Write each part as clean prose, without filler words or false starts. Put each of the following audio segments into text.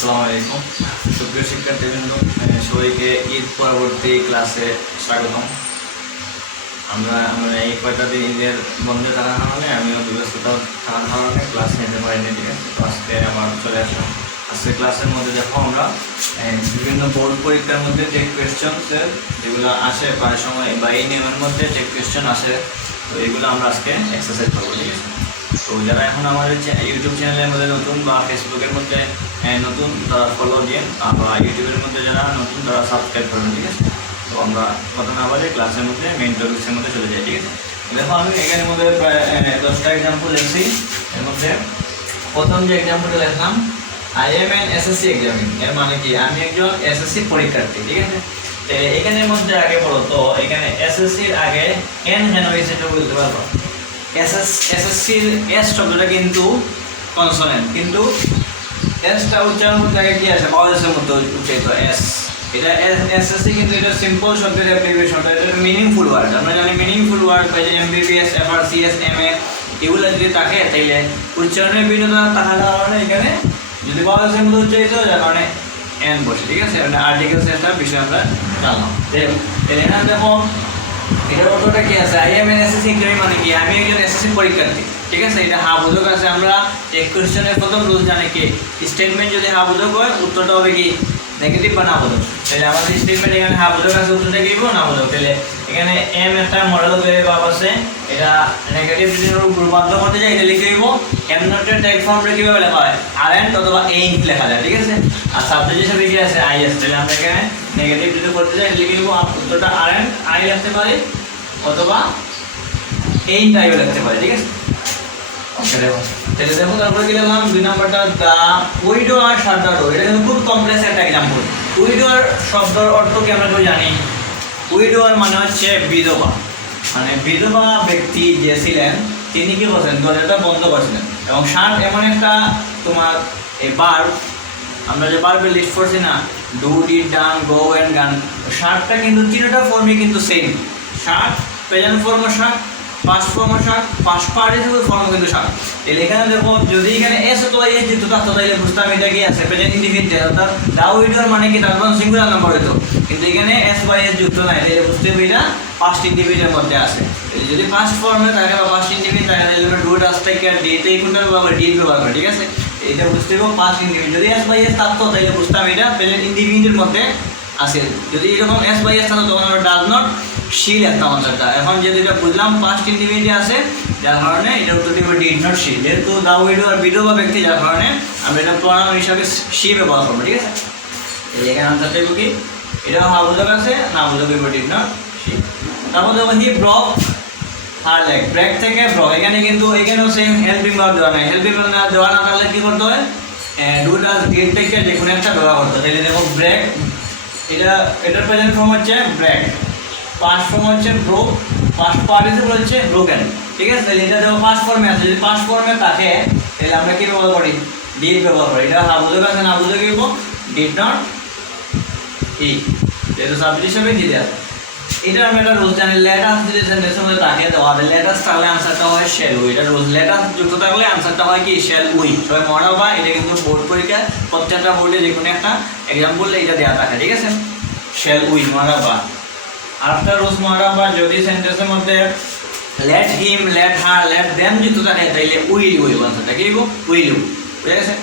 আসসালামু আলাইকুম সুপ্রিয় শিক্ষার্থীবৃন্দ, সবাইকে ঈদ পরবর্তী ক্লাসে স্বাগতম। আমরা এই কয়টা দিন ঈদের বন্ধে থাকার কারণে আমিও ব্যস্ততা থাকার কারণে ক্লাস নিতে পারিনি। ঠিক আছে, তো আজকে আমার চলে আসলাম। আজকে ক্লাসের মধ্যে দেখো আমরা বিভিন্ন বোর্ড পরীক্ষার মধ্যে টেক কোয়েশ্চেন্সের যেগুলো আসে প্রায় সময় বা এই নিয়মের মধ্যে টেক কোয়েশ্চেন আসে, তো এগুলো আমরা আজকে এক্সারসাইজ করবো। ঠিক আছে, তো যারা এখন আমাদের ইউটিউব চ্যানেলের মধ্যে নতুন বা ফেসবুকের মধ্যে নতুন তারা ফলো দিয়ে, বা ইউটিউবের মধ্যে যারা নতুন তারা সাবস্ক্রাইব করবেন। ঠিক আছে, তো আমরা কথা না বলে ক্লাসের মধ্যে মেইন টপিক্সের মধ্যে চলে যাই। ঠিক আছে, দেখো আমি এখানের মধ্যে প্রায় 10টা এক্সাম্পল লিখছি। এর মধ্যে প্রথম যে এক্সাম্পলটা লিখলাম, আই এম এন এসএসসি এক্সামিং, এর মানে কি আমি একজন এসএসসি পরীক্ষার্থী। ঠিক আছে, এখানের মধ্যে আগে বলো তো এখানে এসএসসির আগে এন কেন হয়েছে এটা বলতে পারবো। এসএসসির এস শব্দটা কিন্তু কনসোনেন্ট, কিন্তু এসটা উচ্চারণ করতে আগে কি আছে বাংলাদেশের মতো উচ্চারিত এস। এটা এসএসসি কিন্তু এটা সিম্পল শব্দের অ্যাপ্লিকেশন, এটা মিনিংফুল ওয়ার্ড। আমরা জানি মিনিংফুল ওয়ার্ড যে এমবিবিএস, এফআরসিএস, এমএ এগুলো যদি থাকে তাইলে উচ্চারণের ভিন্নতা থাকার কারণে এখানে যদি বাংলাদেশের মতো উচ্চারিত হয় যার কারণে এন বসে। ঠিক আছে, মানে আর্টিকেলস একটা বিষয় আমরা জানলাম। এখানে দেখো এটার অর্থটা কি আছে, আই এম এন এসএসসি এক্সামিং মানে কি আমি একজন এসএসসি পরীক্ষার্থী। ঠিক আছে, এটা হা বোধক আছে। আমরা এক কোয়েশ্চেনের প্রথম রুল জানি কি, স্টেটমেন্ট যদি হা বোধক হয় উত্তরটা হবে কি নেগেটিভ বা না বোধক। তাহলে আমাদের স্টেটমেন্ট এখানে হা বোধক আছে, উত্তরটা কি না বোধক। তাহলে এখানে এম একটা মডেল ভেরিয়েবল আছে, এটা নেগেটিভ যদি রূপান্তর করতে যাই এটা লিখে দিব এম নটের ট্যাগ ফর্মটা কিভাবে লেখা হয় আর এন অথবা এইট লেখা যায়। ঠিক আছে, আর সাবজেক্ট হিসেবে কি আছে আই এস। তাহলে আমরা এখানে নেগেটিভ যদি করতে যাই লিখে দিব উত্তরটা আর এন আই লিখতে পারি অথবা এইট আইও লিখতে পারি। ঠিক আছে, তাহলে দেখো তারপরে কি লিখলাম 2 নাম্বারটা দা উইডো আর শাডারো। এটা কিন্তু খুব কমপ্লেক্স একটা एग्जांपल। উইডো আর শব্দের অর্থ কি আমরা কেউ জানি? উইডো আর মানে হচ্ছে বিধবা, মানে বিধবা ব্যক্তি যে ছিলেন তিনি কি করছেন দরজাটা বন্ধ করেছিলেন। এবং শার্ট এমন একটা তোমার এই ভার্ব, আমরা যে ভার্বের লিস্ট করছি না, do, did, done, go and gone, শার্টটা কিন্তু তিনটা ফর্মই কিন্তু same. Shut present form shut, past form shut, past participle form কিন্তু শার্ট। তাহলে এখানে দেখো যদি এখানে এস অথবা এস যুক্ত থাকতো তাহলে বুঝতাম এটা কি আছে প্রেজেন্ট ইনডিফিনিট, অর্থাৎ দা উইডোর মানে কি তার কোনো সিঙ্গুলার নাম্বার হতো। কিন্তু এখানে এস বাই এস যুক্ত নাই, তাহলে বুঝতে হবে এটা পাস্ট ইনডিফিনিটের মধ্যে আছে। যদি পাস্ট ফর্মে থাকে বা পাস্ট ইনডিফিনিট থাকে তাহলে আমরা ডু ডাজ টেক কেয়ার ডি তে কোনটা ব্যবহার ডি ব্যবহার করে। ঠিক আছে, এটা বুঝতে হবে পাস্ট ইনডিফিনিট। যদি এস বাই এস থাকতো তাহলে বুঝতাম এটা প্রেজেন্ট ইনডিফিনিটের মধ্যে আছে। যদি এরকম এস বাই এস থাকতো তখন আমরা ডাজ নট শি লিখতাম আনসারটা। এখন যেহেতু এটা বুঝলাম পাস্ট ইনডিফিনিটে আছে যার কারণে এটা উত্তরটি হবে ডিড নট শি। যেহেতু দা উইডো আর বিধবা ব্যক্তি যার কারণে আমরা এটা প্রোনাউন হিসাবে শি ব্যবহার করবো। ঠিক আছে, এখানে আনসারটা হবে কি এটা হা বোঝক আছে, না বোঝক হবে ডিড নট শি। তারপর দেখো হি ব্রক হার লেগ, ব্রেক থেকে ব্রক, এখানে কিন্তু এখানেও সেম হেল্পিং ভার্ব দেওয়া নাই। হেল্পিং ভার্ব না দেওয়া না থাকলে কি করতে হয় ডু ডাজ ডিড থেকে যে কোনো একটা ব্যবহার করতে হয়। তাহলে দেখো ব্রেক এটার প্রেজেন্ট ফর্ম হচ্ছে ব্রেক, পাস্ট ফর্ম হচ্ছে ব্রোক, পাস্ট পার্টিসিপল হচ্ছে ব্রোকেন। ঠিক আছে, তাহলে এটা দেখো পাস্ট ফর্মে আছে, যদি পাস্ট ফর্মে থাকে তাহলে আমরা কি ব্যবহার করি ডিড ব্যবহার করি। এটা হা বুঝে আছে না বুঝে কি ডিড নট হি, যেহেতু সাবজেক্ট হিসেবে দিতে আছে। এটা আমরা একটা রুলস জানি, লেটার যদি সেন্টেন্সের মধ্যে থাকে দেওয়া হবে লেটার থাকলে আনসারটা হয় শেল উই। এটা রুলস, লেটার যুক্ত থাকলে আনসারটা হয় কি শেল উই। সবাই মনে রাখবা, এটা কিন্তু বোর্ড পরীক্ষা প্রত্যেকটা বোর্ডে যে কোনো একটা এক্সাম্পল এটা দেওয়া থাকে। ঠিক আছে, শেল উই মনে রাখবা। আফটার রুলস মনে রাখবা, যদি সেন্টেন্সের মধ্যে let him, let her, let them যুক্ত থাকে তাইলে উইল উই আনসারটা কি উইল উই। বুঝে গেছে?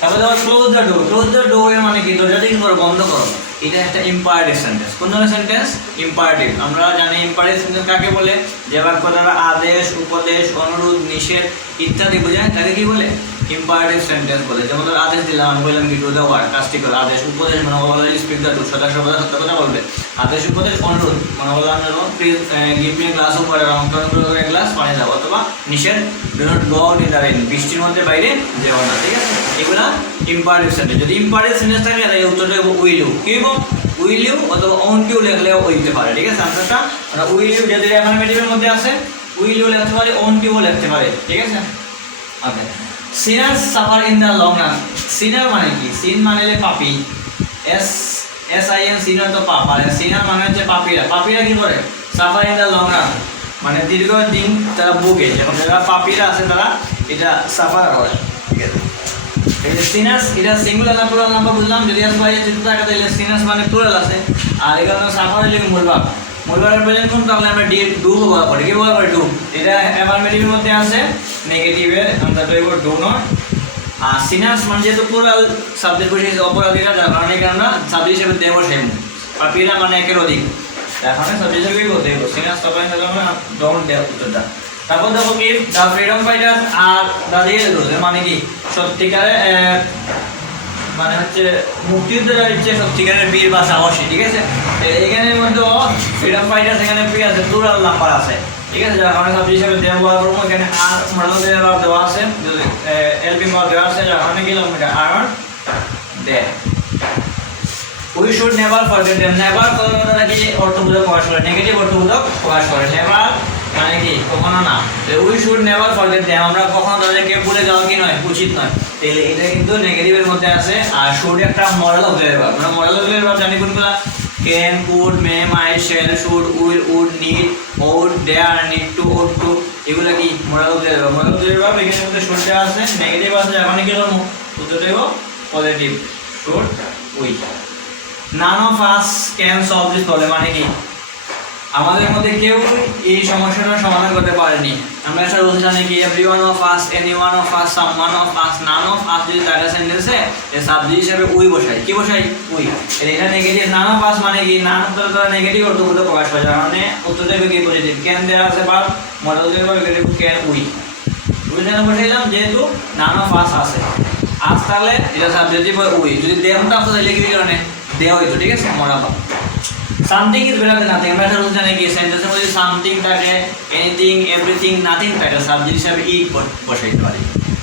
তারপরে ধরো close the door, close the door এর মানে কি দরজাটা কি করো বন্ধ করো। এটা একটা ইম্পারেটিভ সেন্টেন্স। কোন ধরনের সেন্টেন্স? ইম্পারেটিভ। আমরা জানি ইম্পারেটিভ সেন্টেন্স কাকে বলে, যে বাক্য দ্বারা আদেশ, উপদেশ, অনুরোধ, নিষেধ ইত্যাদি বোঝায় তাকে কি বলে ইম্পারেটিভ সেন্টেন্স বলে। যেমন ধর আদেশ দিলাম, আমি বললাম কি ডু দ্য ওয়ার্ক, কাজটি করো। আদেশ, উপদেশ মানে বলা স্পিক দ্য ট্রুথ, সদা সর্বদা সত্য কথা বলবে। আদেশ, উপদেশ, অনুরোধ মানে বললাম যেমন please give me glass of water, আমাকে করে এক গ্লাস পানি দাও। অথবা নিষেধ, do not go out in the rain, বৃষ্টির মধ্যে বাইরে যেও না। ঠিক আছে, এগুলা ইম্পারেটিভ সেন্টেন্স। যদি ইম্পারেটিভ সেন্টেন্স থাকে তাহলে উত্তরটা হবে উইল ইউ। কি হবে উইল ইউ অথবা ওন্ট ইউ লিখলেও হইতে পারে। ঠিক আছে, আনসারটা আমরা উইল ইউ যদি অ্যাফার্মেটিভের মধ্যে আছে উইল ইউ লিখতে পারে, ওন্ট ইউ লিখতে পারে। ঠিক আছে, okay. Sinners suffer in the long run, sinner মানে কি? সিন মানে পাপী, S S I N, sinner তো পাপ, আর সিনার মানে হচ্ছে পাপীরা। পাপীরা কি করে? Suffer in the long run মানে দীর্ঘ দিন তারা ভোগে। যখন যারা পাপীরা আছে তারা এটা সাফার করে। ঠিক আছে, এই যে সিনাস এটা সিঙ্গুলার না প্লুরাল নাম্বার বুঝলাম, যদি আসলে যদি টাকা তাহলে সিনাস মানে প্লুরাল আছে, আর এখানে সাফার হইলে মূলভাগ। মূলভাগের প্রেজেন্ট কোন, তাহলে আমরা ডু ব্যবহার করি। কি ব্যবহার করি? ডু। এটা অ্যাফার্মেটিভের মধ্যে আছে, নেগেটিভের আমরা তৈরি করব ডু নট। আর সিনাস মানে যেহেতু প্লুরাল সাবজেক্ট বসেছে অপরাধীরা, যার কারণে এখানে আমরা সাবজেক্ট হিসেবে দেবো সেম। আর পিরা মানে একের অধিক, তার কারণে সাবজেক্ট হিসেবে দেবো সিনাস। তখন আমরা ডোন্ট দেওয়ার উত্তরটা। তারপর দেখো কি দ্য ফ্রিডম ফাইটার আর দ্য রিয়েল রোজ, মানে কি সত্যিকারে মানে হচ্ছে মুক্তিযোদ্ধারা হচ্ছে সত্যিকারের বীর বা সাহসী, ঠিক আছে। এখানের মধ্যে ফ্রিডম ফাইটার এখানে পি আছে, প্লুরাল নাম্বার আছে, ঠিক আছে, যার কারণে সাবজেক্ট হিসেবে ব্যবহার করবো। এখানে আর মডেল দেওয়া আছে, এলপি দেওয়া আছে, যার কারণে কিলোমিটার আর দে। We should never forget them. Never কথাটা কি অর্থবোধক প্রকাশ করে, নেগেটিভ অর্থবোধক প্রকাশ করে। নেভার মানে কি কখনো না। We should never forget them, আমরা কখনো তাদেরকে ভুলে যাওয়া কি নয়, উচিত নয়। তাহলে এটা কিন্তু নেগেটিভের মধ্যে আছে। আর শুড একটা মডেল অক্সিলারি ভার্ব, আমরা মডেল অক্সিলারি ভার্ব জানি কোনগুলো? Can, could, may, might, shall, should, will, would, need, ought, dare, need to, ought to, এগুলো কি modal auxiliary verb. Modal auxiliary verb এখানের মধ্যে শুড দেওয়া আছে, নেগেটিভ আছে, এখন কি করব উত্তরটা দেব positive, should, we. None of us can solve this problem, মানে কি আমাদের মধ্যে কেউ এই সমস্যাটার সমাধান করতে পারেনি। আমরা একটা রুল জানি কি everyone of us, anyone of us, someone of us, naan of আস যদি টাইটেল সেন্টেন্সে এর সাবজেক্ট হিসেবে উই বসাই, কি বসাই? উই। এটা নেগেটিভ। নান অফ আস মানে কি নান দ্বারা নেগেটিভ অর্থবোধ প্রকাশ করে, যার কারণে উত্তর দেবে কি পজিটিভ। ক্যান দেওয়া আছে বা মডেল দেওয়া negative, can we. We can বসাইলাম? যেহেতু নান অফ আস আছে, আস তাহলে এটা সাবজেক্ট উই। যদি দেমটা আসলে লিখে কি কারণে দেওয়া হইতো, ঠিক আছে, modal. Something is better then nothing, আমরা একটা রুল জানি কি সেন্টেন্সের মধ্যে সামথিং থাকে, এনিথিং, এভরিথিং, নাথিং থাকে, সাবজেক্ট হিসাবে ইট বসাইতে পারি,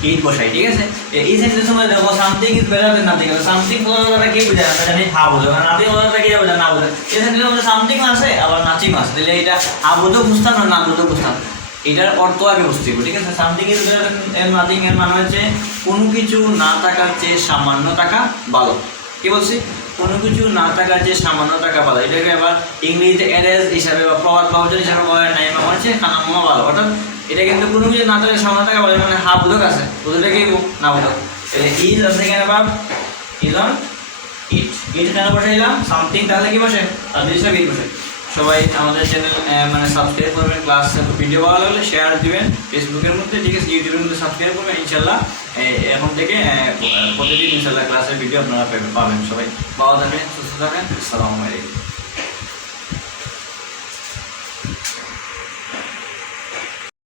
ইট বসাই, ঠিক আছে। এই সেন্টেন্সের মধ্যে দেখো something is better then nothing, something কথাটা কি বোঝায়? আমরা জানি হা বোঝায়, মানে নাথিং কথাটা কি বোঝায়? না বোঝায়। এই সেন্টেন্সের মধ্যে সামথিং আছে আবার নাথিং আছে, তাহলে এটা আবোধক বুঝতাম না, না বোধক বুঝতাম, এটার অর্থ আগে বুঝতে হবে, ঠিক আছে। Something is better then nothing এর মানে হচ্ছে কোনো কিছু না থাকার চেয়ে সামান্য টাকা ভালো। কি বলছি? কোনো কিছু না থাকার যে সামান্য টাকা ভালো। এটাকে আবার ইংরেজিতে অ্যাডেজ হিসাবে বা প্রবাদ বাহুজন হিসাবে বলা নাই, মানে হচ্ছে কানামো ভালো। অর্থাৎ এটা কিন্তু কোনো কিছু না থাকার সামান্য টাকা ভালো, মানে হা বোধক আছে, ওদেরটা কি না বোধক। তাহলে ইজ আছে কেন ভাব, ইজ অন ইট, ইট কেন বসাইলাম? সামথিং, তাহলে কি বসে? তাদের হিসাবে ইট বসে। সবাই আমাদের চ্যানেল মানে সাবস্ক্রাইব করবেন, ক্লাস ভিডিও ভালো লাগলে শেয়ার দিবেন ফেসবুকের মধ্যে, ঠিক আছে, ইউটিউবের মধ্যে সাবস্ক্রাইব করবেন। ইনশাল্লাহ এখন থেকে প্রতিদিন ইনশাল্লাহ ক্লাসের ভিডিও আপনারা পাবেন। সবাই ভালো থাকবেন, সুস্থ থাকবেন। আসসালামু আলাইকুম।